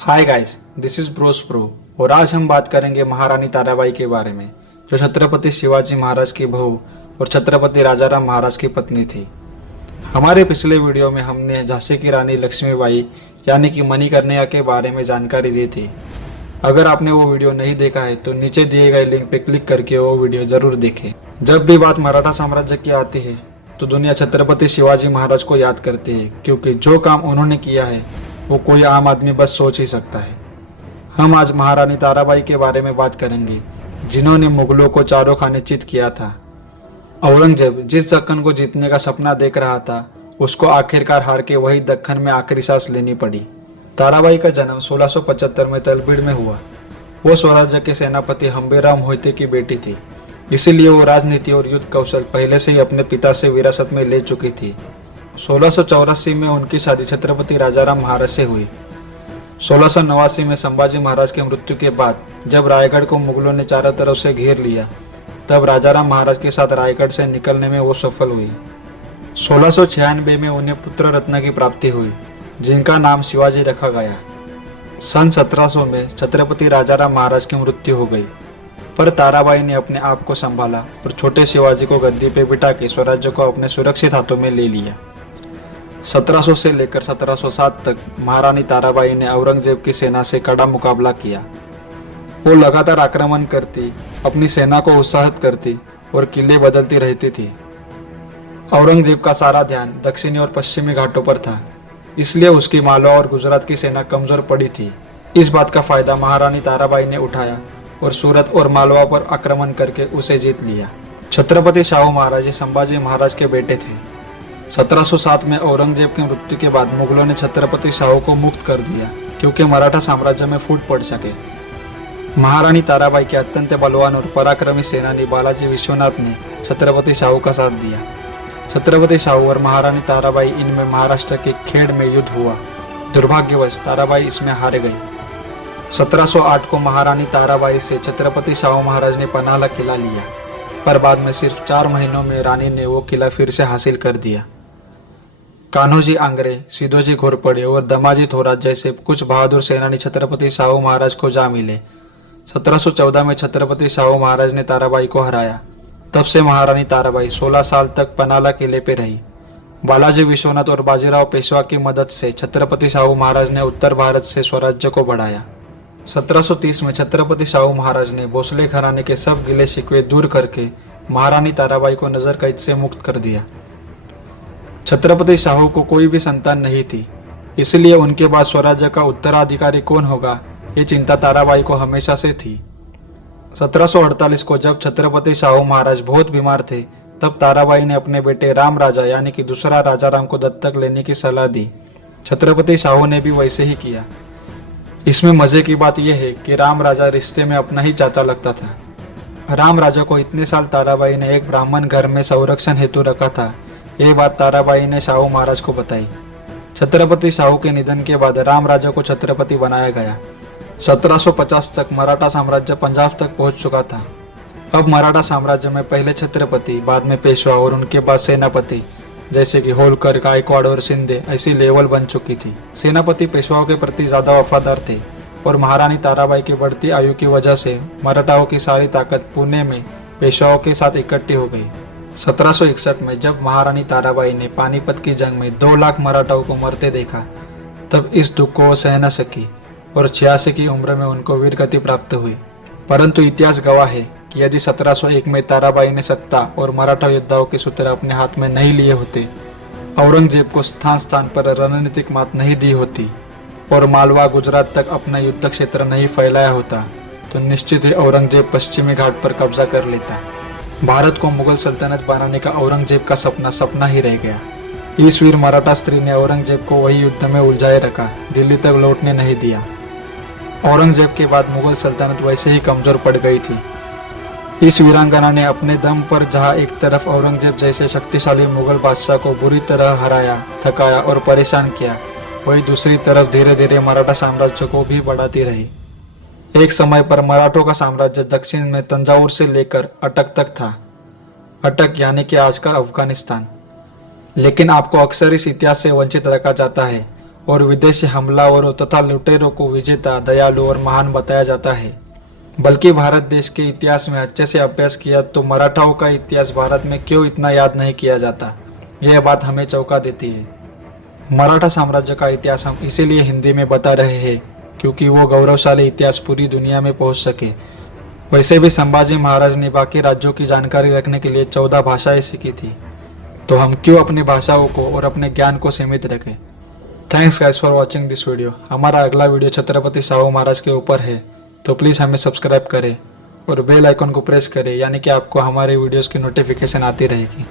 Hi guys, this is Bros pro और आज हम बात करेंगे महारानी ताराबाई के बारे में, जो छत्रपति शिवाजी महाराज की बहू और छत्रपति राजाराम महाराज की पत्नी थी। हमारे पिछले वीडियो में हमने झांसी की रानी लक्ष्मीबाई यानी कि मणिकर्णिका के बारे में जानकारी दी थी। अगर आपने वो वीडियो नहीं देखा है तो नीचे दिए गए लिंक पे क्लिक करके वो वीडियो जरूर देखें। जब भी बात मराठा साम्राज्य की आती है तो दुनिया छत्रपति शिवाजी महाराज को याद करती है, क्योंकि जो काम उन्होंने किया है वो कोई आम आदमी बस सोच ही सकता है। हम आज महारानी ताराबाई के बारे में बात करेंगे, जिन्होंने मुगलों को चारों खाने चित किया था। औरंगजेब जिस दक्कन को जीतने का सपना देख रहा था, उसको आखिरकार हार के वही दक्कन में आखिरी सांस लेनी पड़ी। ताराबाई का जन्म 1675 में तलबीड़ में हुआ। वो स्वराज्य के सेनापति हम्बीराव मोहिते की बेटी थी, इसीलिए वो राजनीति और युद्ध कौशल पहले से ही अपने पिता से विरासत में ले चुकी थी। 1684 में उनकी शादी छत्रपति राजाराम महाराज से हुई। 1689 में संभाजी महाराज की मृत्यु के बाद जब रायगढ़ को मुगलों ने चारों तरफ से घेर लिया, तब राजाराम महाराज के साथ रायगढ़ से निकलने में वो सफल हुई। 1696 में उन्हें पुत्र रत्न की प्राप्ति हुई, जिनका नाम शिवाजी रखा गया। सन 1700 में छत्रपति राजाराम महाराज की मृत्यु हो गई, पर ताराबाई ने अपने आप को संभाला और छोटे शिवाजी को गद्दी पे बिठा के स्वराज्य को अपने सुरक्षित हाथों में ले लिया। 1700 से लेकर 1707 तक महारानी ताराबाई ने औरंगजेब की सेना से कड़ा मुकाबला किया। वो लगातार आक्रमण करती, अपनी सेना को उत्साहित करती और किले बदलती रहती थी। औरंगजेब का सारा ध्यान दक्षिणी और पश्चिमी घाटों पर था, इसलिए उसकी मालवा और गुजरात की सेना कमजोर पड़ी थी। इस बात का फायदा महारानी ताराबाई ने उठाया और सूरत और मालवा पर आक्रमण करके उसे जीत लिया। छत्रपति शाहू महाराज संभाजी महाराज के बेटे थे। 1707 में औरंगजेब की मृत्यु के बाद मुगलों ने छत्रपति शाहू को मुक्त कर दिया, क्योंकि मराठा साम्राज्य में फूट पड़ सके। महारानी ताराबाई के अत्यंत बलवान और पराक्रमी सेनानी बालाजी विश्वनाथ ने छत्रपति शाहू का साथ दिया। छत्रपति शाहू और महारानी ताराबाई इनमें महाराष्ट्र के खेड़ में युद्ध हुआ। दुर्भाग्यवश ताराबाई इसमें हार गई। 1708 को महारानी ताराबाई से छत्रपति शाहू महाराज ने पनाला किला लिया, पर बाद में सिर्फ 4 महीनों में रानी ने वो किला फिर से हासिल कर दिया। कान्होजी आंग्रे, सिद्धोजी घोरपड़े और दमाजी थोरात जैसे कुछ बहादुर सेनानी छत्रपति शाहू महाराज को जा मिले। 1714 में छत्रपति शाहू महाराज ने ताराबाई को हराया। तब से महारानी ताराबाई 16 साल तक पनाला किले पे रही। बालाजी विश्वनाथ और बाजीराव पेशवा की मदद से छत्रपति शाहू महाराज ने उत्तर भारत से स्वराज्य को बढ़ाया। 1730 में छत्रपति शाहू महाराज ने भोसले घराने के सब गिले शिकवे दूर करके महारानी ताराबाई को नजर कैद से मुक्त कर दिया। छत्रपति शाहू को कोई भी संतान नहीं थी, इसलिए उनके बाद स्वराज्य का उत्तराधिकारी कौन होगा, ये चिंता ताराबाई को हमेशा से थी। 1748 को जब छत्रपति शाहू महाराज बहुत बीमार थे, तब ताराबाई ने अपने बेटे राम राजा यानी कि दूसरा राजाराम को दत्तक लेने की सलाह दी। छत्रपति शाहू ने भी वैसे ही किया। इसमें मजे की बात यह है कि राम राजा रिश्ते में अपना ही चाचा लगता था। राम राजा को इतने साल ताराबाई ने एक ब्राह्मण घर में संरक्षण हेतु रखा था, ये बात ताराबाई ने शाहू महाराज को बताई। छत्रपति शाहू के निधन के बाद राम राजा को छत्रपति बनाया गया। 1750 तक मराठा साम्राज्य पंजाब तक पहुंच चुका था। अब मराठा साम्राज्य में पहले छत्रपति, बाद में पेशवा और उनके बाद सेनापति जैसे कि होलकर, गायकवाड़ और शिंदे ऐसी लेवल बन चुकी थी। सेनापति पेशवाओं के प्रति ज्यादा वफादार थे और महारानी ताराबाई की बढ़ती आयु की वजह से मराठाओं की सारी ताकत पुणे में पेशवाओं के साथ इकट्ठी हो गई। 1761 में जब महारानी ताराबाई ने पानीपत की जंग में 2 लाख मराठाओं को मरते देखा, तब इस दुख को वो सह न सकी और 86 की उम्र में उनको वीर गति प्राप्त हुई। परंतु इतिहास गवाह है कि यदि 1701 में ताराबाई ने सत्ता और मराठा योद्धाओं के सूत्र अपने हाथ में नहीं लिए होते, औरंगजेब को स्थान स्थान पर रणनीतिक मात नहीं दी होती और मालवा गुजरात तक अपना युद्ध क्षेत्र नहीं फैलाया होता, तो निश्चित ही औरंगजेब पश्चिमी घाट पर कब्जा कर लेता। भारत को मुगल सल्तनत बनाने का औरंगजेब का सपना सपना ही रह गया। इस वीर मराठा स्त्री ने औरंगजेब को वही युद्ध में उलझाए रखा, दिल्ली तक लौटने नहीं दिया। औरंगजेब के बाद मुगल सल्तनत वैसे ही कमजोर पड़ गई थी। इस वीरांगना ने अपने दम पर जहां एक तरफ औरंगजेब जैसे शक्तिशाली मुगल बादशाह को बुरी तरह हराया, थकाया और परेशान किया, वही दूसरी तरफ धीरे धीरे मराठा साम्राज्य को भी बढ़ाती रही। एक समय पर मराठों का साम्राज्य दक्षिण में तंजावुर से लेकर अटक तक था। अटक यानी कि आज का अफगानिस्तान। लेकिन आपको अक्सर इस इतिहास से वंचित रखा जाता है और विदेशी हमलावरों तथा लुटेरों को विजेता, दयालु और महान बताया जाता है। बल्कि भारत देश के इतिहास में अच्छे से अभ्यास किया तो मराठाओं का इतिहास भारत में क्यों इतना याद नहीं किया जाता, यह बात हमें चौंका देती है। मराठा साम्राज्य का इतिहास हम इसीलिए हिंदी में बता रहे हैं क्योंकि वो गौरवशाली इतिहास पूरी दुनिया में पहुंच सके। वैसे भी संभाजी महाराज ने बाकी राज्यों की जानकारी रखने के लिए 14 भाषाएं सीखी थी, तो हम क्यों अपनी भाषाओं को और अपने ज्ञान को सीमित रखें। Thanks guys for watching this video. हमारा अगला वीडियो छत्रपति शाहू महाराज के ऊपर है, तो प्लीज़ हमें सब्सक्राइब करें और बेल आइकन को प्रेस करें, यानी कि आपको हमारे वीडियोस की नोटिफिकेशन आती रहेगी।